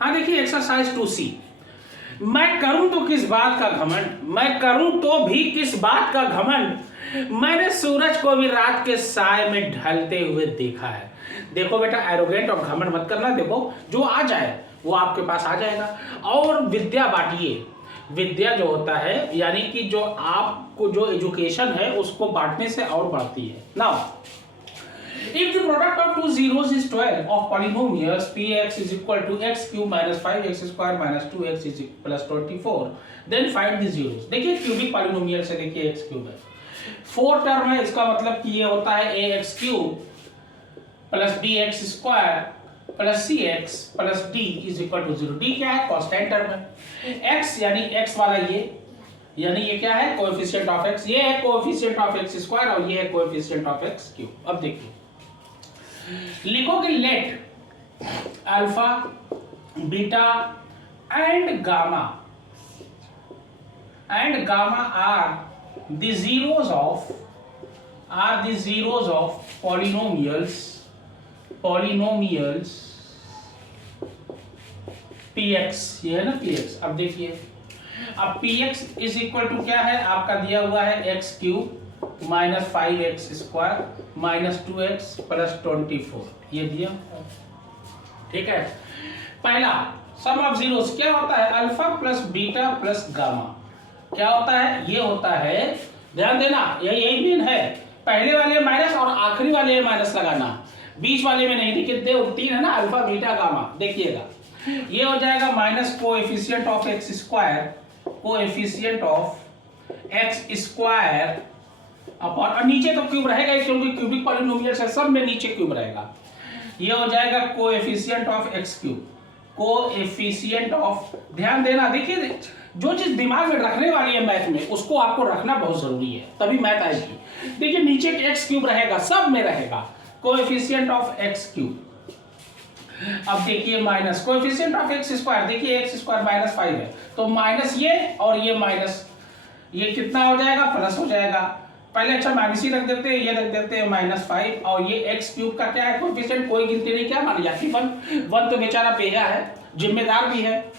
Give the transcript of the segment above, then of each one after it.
हाँ देखिए exercise 2C, मैं करूं तो किस बात का घमंड, मैं करूं तो भी किस बात का घमंड, मैंने सूरज को भी रात के साय में ढलते हुए देखा है। देखो बेटा एरोगेंट और घमंड मत करना, देखो जो आ जाए वो आपके पास आ जाएगा। और विद्या बांटिए, विद्या जो होता है यानी कि जो आपको जो एजुकेशन है उसको बांटने से और बढ़ती है। Now if the product of two zeros is 12 of polynomials px is equal to x cube minus 5x square minus 2x is plus 24, then find the zeros। देखिए क्यूबिक पॉलिनोमियल से देखिए x क्यूब है, 4 term है, इसका मतलब कि ये होता है ax cube plus bx square plus cx plus d is equal to 0। d क्या है? कांस्टेंट टर्म है। x यानी x वाला ये, यानी ये क्या है? कोएफिशिएंट ऑफ x, ये है कोएफिशिएंट ऑफ x स्क्वायर और ये है कोएफिशिएंट ऑफ x क्यूब। अब देखिए लिखोगे let alpha beta and gamma are the zeros of polynomials px, ये है ना px। अब देखिए अब px इज इक्वल टू क्या है आपका दिया हुआ है x cube minus 5x square minus 2x plus 24, ये दिया। ठीक है, पहला सम ऑफ जीरोस क्या होता है? Alpha plus beta plus gamma क्या होता है? ये होता है, ध्यान देना यही मेन है, पहले वाले माइनस और आखिरी वाले में माइनस लगाना, बीच वाले में नहीं। देखिए तीन है ना, अल्फा बीटा गामा, देखिएगा ये हो जाएगा minus coefficient of x square, coefficient of x square upon, और नीचे तो क्यूब रहेगा ही क्योंकि क्यूबिक पॉलिनोमियल्स है, सब में नीचे क्यूब रहेगा। ये हो जाएगा coefficient of x cube, coefficient of, ध्यान देना देखिए जो चीज दिमाग में रखने वाली है मैथ में उसको आपको रखना बहुत जरूरी है, तभी मैथ आएगी। देखिए नीचे एक्स क्यूब रहेगा, सब में रहेगा कोएफिशिएंट ऑफ एक्स क्यूब। अब देखिए minus coefficient of x square, देखिए एक्स स्क्वायर माइनस 5 है तो माइनस ये और ये माइनस, ये कितना हो जाएगा? प्लस हो जाएगा। पहले अच्छा माइनस ही रख देते हैं, ये रख देते हैं माइनस 5, और ये एक्स क्यूब का क्या है कोएफिशिएंट? कोई गिनती नहीं, क्या मान लिया कि 1 तो बेचारा बेहा है, जिम्मेदार भी है।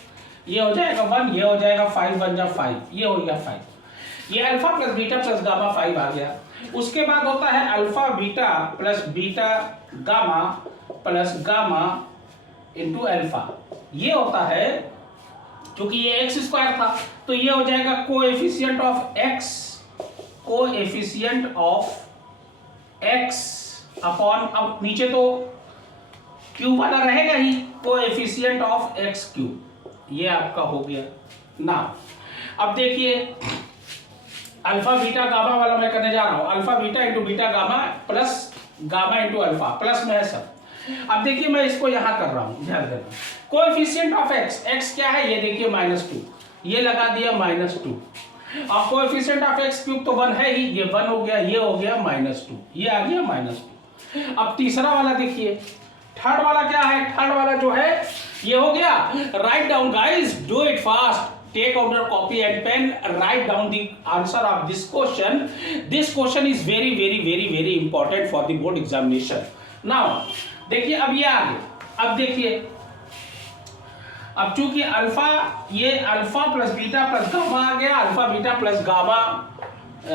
ये हो जाएगा 1, ये हो जाएगा 5 1 जा 5, ये हो गया 5। ये alpha plus beta plus gamma 5 आ गया। उसके बाद होता है alpha beta gamma plus gamma into alpha, ये होता है क्योंकि ये एक्स स्क्वायर था तो ये हो जाएगा coefficient of x, coefficient of x upon, अब नीचे तो क्यूब वाला रहेगा ही, कोएफिशिएंट ऑफ एक्स क्यूब, ये आपका हो गया ना। अब देखिए अल्फा बीटा गामा वाला मैं करने जा रहा हूं, alpha beta into beta gamma plus gamma into alpha, plus में है सब। अब देखिए मैं इसको यहां कर रहा हूं, ध्यान देना कोएफिशिएंट ऑफ एक्स, एक्स क्या है? ये देखिए -2, ये लगा दिया -2, और कोएफिशिएंट ऑफ एक्स क्यूब तो 1 है ही, ये 1 हो गया, ये हो गया -2, ये आ गया -2। अब तीसरा वाला देखिए, थर्ड वाला क्या है? थर्ड वाला जो है ये हो गया, write down guys, do it fast, take out your copy and pen, write down the answer of this question. This question is very important for the board examination. Now देखिए अब ये आ गया, अब देखिए अब चूंकि अल्फा, ये alpha plus beta plus gamma आ गया, alpha beta plus gamma,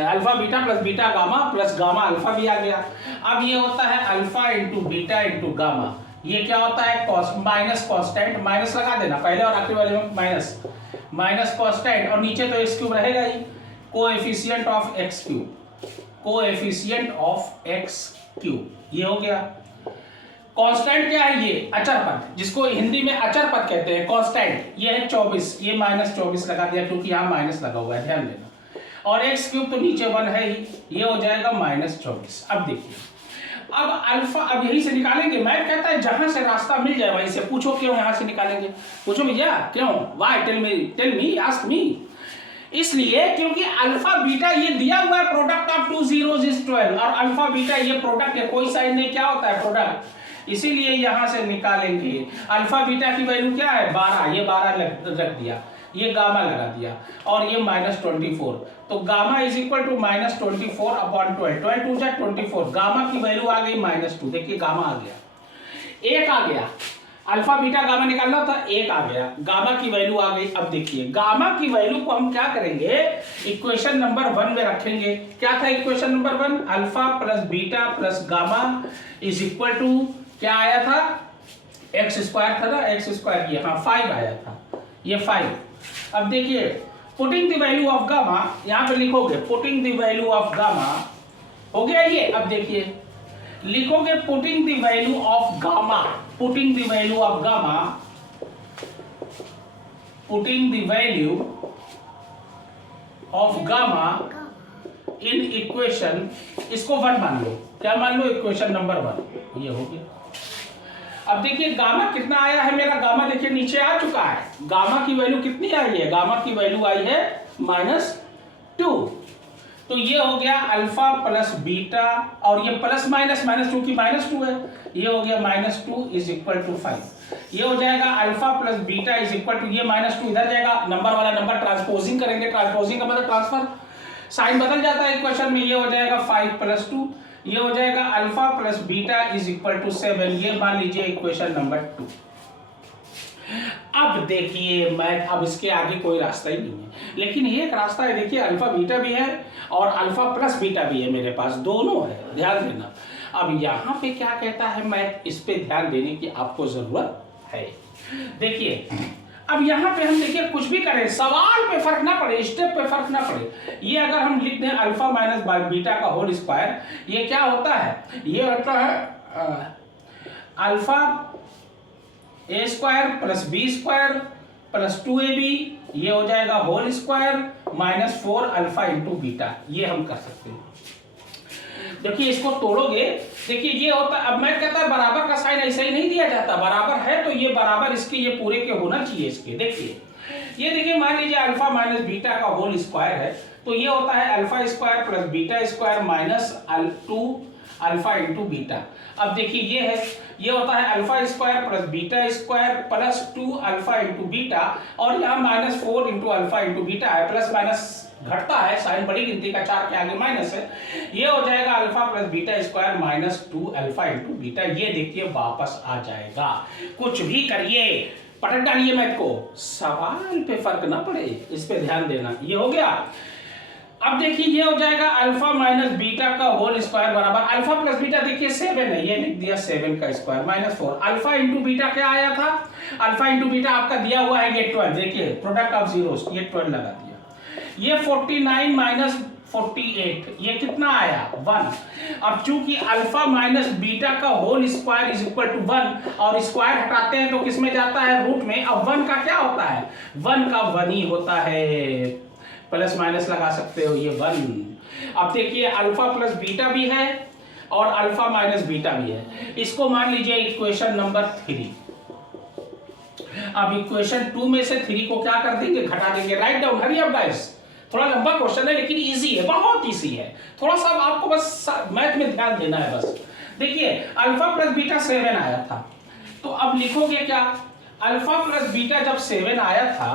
alpha beta plus beta gamma plus gamma alpha भी आ गया। अब ये होता है alpha into beta into gamma, ये क्या होता है? माइनस कांस्टेंट, माइनस लगा देना पहले और आखिरी वाले में माइनस कांस्टेंट, और नीचे तो एक्स क्यूब रहेगा ही, coefficient of x cube, coefficient of x cube, ये हो गया। कांस्टेंट क्या है? ये अचर पद, जिसको हिंदी में अचर पद कहते हैं, कांस्टेंट, ये है 24, ये -24 लगा दिया क्योंकि यहाँ माइनस लगा हुआ है, ध्यान देना, और एक्स क्यूब तो नीचे 1 है ही, ये हो जाएगा -24। अब देखिए अब अल्फा, अब यही से निकालेंगे, मैथ कहता है जहां से रास्ता मिल जाए वहीं से। पूछो क्यों यहां से निकालेंगे? पूछो भैया क्यों? Why? Tell me ask me. इसलिए क्योंकि अल्फा बीटा ये दिया हुआ है, product of two zeros is 12, और अल्फा बीटा ये प्रोडक्ट है, कोई साइड नहीं, क्या होता है? प्रोडक्ट। इसीलिए यहां से निकालेंगे अल्फा बीटा की वैल्यू क्या है? 12, ये 12 रख दिया, ये गामा लगा दिया, और ये -24, तो gamma is equal to -24 upon 12, 12 2 24, gamma की वैल्यू आ गई -2, देखिए गामा आ गया, 1 आ गया, अल्फा बीटा गामा निकालना था, एक आ गया, गामा की वैल्यू आ गई। अब देखिए गामा की वैल्यू को हम क्या करेंगे, इक्वेशन नंबर 1 में रखेंगे। क्या था equation number 1, alpha plus beta plus gamma is equal to क्या आया था, एक्स स्क्वायर था ना, एक्स स्क्वायर किया, हाँ 5 आया था, ये 5। अब देखिए putting the value of gamma, यहां पे लिखोगे putting the value of gamma, हो गया ये। अब देखिए लिखोगे putting the value of gamma, putting the value of gamma, putting the value of gamma in equation, इसको 1 मान लो, क्या मान लो, इक्वेशन नंबर 1, ये हो गया। अब देखिए गामा कितना आया है मेरा, गामा देखिए नीचे आ चुका है, गामा की वैल्यू कितनी आई है, गामा की वैल्यू आई है -2। तो ये हो गया अल्फा प्लस बीटा, और ये प्लस माइनस माइनस क्योंकि -2 है, ये हो गया -2 इज इक्वल टू 5। ये हो जाएगा alpha plus beta is equal to, ये -2 इधर जाएगा, नंबर वाला नंबर ट्रांसपोजिंग करेंगे, ट्रांसपोजिंग का मतलब ट्रांसफर, साइन बदल जाता है इक्वेशन में। ये हो जाएगा 5 + 2, ये हो जाएगा alpha plus beta is equal to 7, ये मान लीजिए इक्वेशन नंबर 2। अब देखिए मैं, अब इसके आगे कोई रास्ता ही नहीं है, लेकिन ये एक रास्ता है, देखिए अल्फा बीटा भी है और अल्फा प्लस बीटा भी है, मेरे पास दोनों है, ध्यान देना। अब यहाँ पे क्या कहता है, मैं इस पे ध्यान देने की आपको जरूरत है। देखिए अब यहाँ पे हम देखिए कुछ भी करें, सवाल पे फर्क ना पड़े, स्टेप पे फर्क ना पड़े, ये अगर हम लिख दें अल्फा माइनस बीटा का होल स्क्वायर, ये क्या होता है, ये होता है alpha a square plus b square plus 2ab, ये हो जाएगा whole square -4 alpha into beta, ये हम कर सकते हैं। देखिए इसको तोड़ोगे, देखिए ये होता है, अब मैं कहता है बराबर का साइन ऐसे ही नहीं दिया जाता, बराबर है तो ये बराबर इसके ये पूरे के होना चाहिए इसके। देखिए ये देखिए मान लीजिए अल्फा माइनस बीटा का होल स्क्वायर है, तो ये होता है alpha square plus beta square -2 alpha into beta. अब देखिए ये है, ये होता है alpha square plus beta square plus 2 alpha into beta, और यहाँ -4 इंटू अल्फा इंटू बीटा है, प्लस माइनस घटता है, साइन बड़ी गिनती का 4 के आगे माइनस है, ये हो जाएगा alpha plus beta square -2 alpha into beta, ये देखिए वापस आ जाएगा। कुछ भी करिए, पटक डालिए मैथ को, सवाल पे फर्क ना पड़े, इस पे ध्यान देना। ये हो गया। अब देखिए ये हो जाएगा अल्फा माइनस बीटा का होल स्क्वायर बराबर अल्फा प्लस बीटा, देखिए 7 है, ये लिख दिया 7 का स्क्वायर -4 अल्फा इंटू बीटा क्या आया था, अल्फा इंटू बीटा आपका दिया हुआ है ये 12, देखिए प्रोडक्ट ऑफ जीरोस, ये 12 लगा दिया, ये 49 माइनस 48, ये कितना आया 1। अब चूंकि अल्फा माइनस बीटा का whole square is equal to 1, और स्क्वायर हटाते हैं तो किसमें जाता है, रूट में। अब 1 का क्या होता है, 1 का 1 ही होता है, प्लस माइनस लगा सकते हो, ये 1। अब देखिए अल्फा प्लस बीटा भी है और अल्फा माइनस बीटा भी है, इसको मान लीजिए इक्वेशन नंबर 3। अब इक्वेशन 2 में से 3 को क्या कर देंगे, घटा देंगे। Write down, hurry up guys, थोड़ा लंबा क्वेश्चन है लेकिन इजी है, बहुत इजी है, थोड़ा सा आपको बस मैथ में ध्यान देना है बस। देखिए अल्फा प्लस बीटा 7 आया था, तो अब लिखोगे क्या, अल्फा प्लस बीटा जब 7 आया था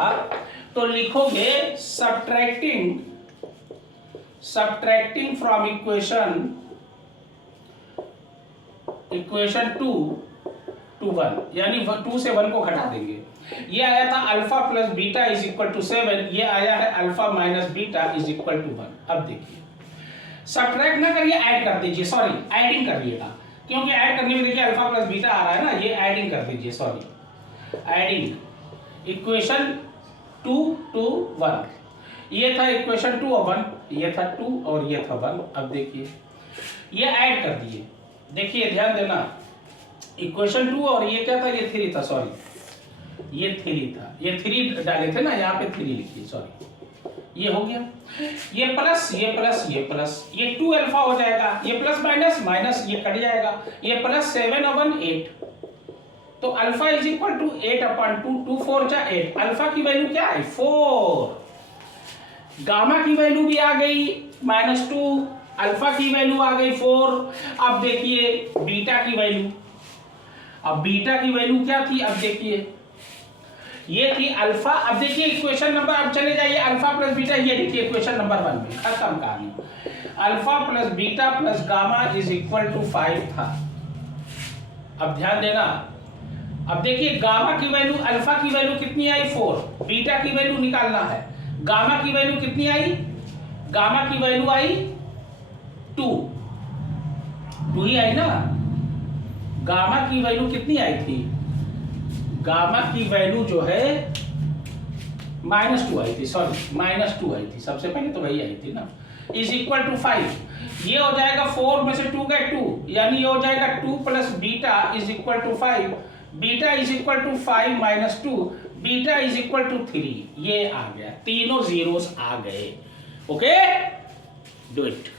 तो लिखोगे सब्ट्रैक्टिंग फ्रॉम इक्वेशन 2 to 1, यानी 2 से 1 को घटा देंगे। ये आया था alpha plus beta is equal to 7, ये आया है alpha minus beta is equal to 1। अब देखिए सब्ट्रैक्ट ना करिए, ऐड कर दीजिए, सॉरी एडिंग करिएगा, क्योंकि ऐड करने में देखिए अल्फा प्लस बीटा आ रहा है ना, ये एडिंग कर दीजिए, सॉरी एडिंग इक्वेशन 2 to 1, ये था इक्वेशन 2 और 1, ये था 2 और ये था 1। अब देखिए ये ऐड कर दिए, देखिए ध्यान देना, इक्वेशन 2 और ये क्या था, ये 3 था, सॉरी ये 3 था, ये 3 डाले थे ना, यहाँ पे 3 लिखिए, सॉरी ये हो गया, ये प्लस ये प्लस ये प्लस, ये 2 अल्फा हो जाएगा, ये प्लस माइनस माइनस ये कट जाएगा, ये प्लस 7 और 1 8, तो अल्फा इज इक्वल टू 8/2, 2 4 जा 8, अल्फा की वैल्यू क्या है 4, गामा की वैल्यू भी आ गई -2, अल्फा की वैल्यू आ गई 4। अब देखिए बीटा की वैल्यू, अब बीटा की वैल्यू क्या थी, अब देखिए ये थी अल्फा, अब देखिए इक्वेशन नंबर, अब चले जाइए अल्फा प्लस बीटा, ये देखिए इक्वेशन नंबर 1 में खत्म कहानी, alpha plus beta plus gamma is equal to 5 था। अब ध्यान देना, अब देखिए गामा की वैल्यू, अल्फा की वैल्यू कितनी आई 4, बीटा की वैल्यू निकालना है। गामा की वैल्यू कितनी आई, गामा की वैल्यू आई 2 ही आई ना। गामा की वैल्यू कितनी आई थी, गामा की वैल्यू जो है -2 आई थी, सॉरी -2 आई थी, सबसे पहले तो वही आई थी ना। इज इक्वल टू 5, ये हो जाएगा 4 में से 2 गए 2, यानी ये हो जाएगा 2 plus beta is equal to 5, beta is equal to 5 minus 2, beta is equal to 3। ये आ गया, तीनों जीरोस आ गए। Okay, do it.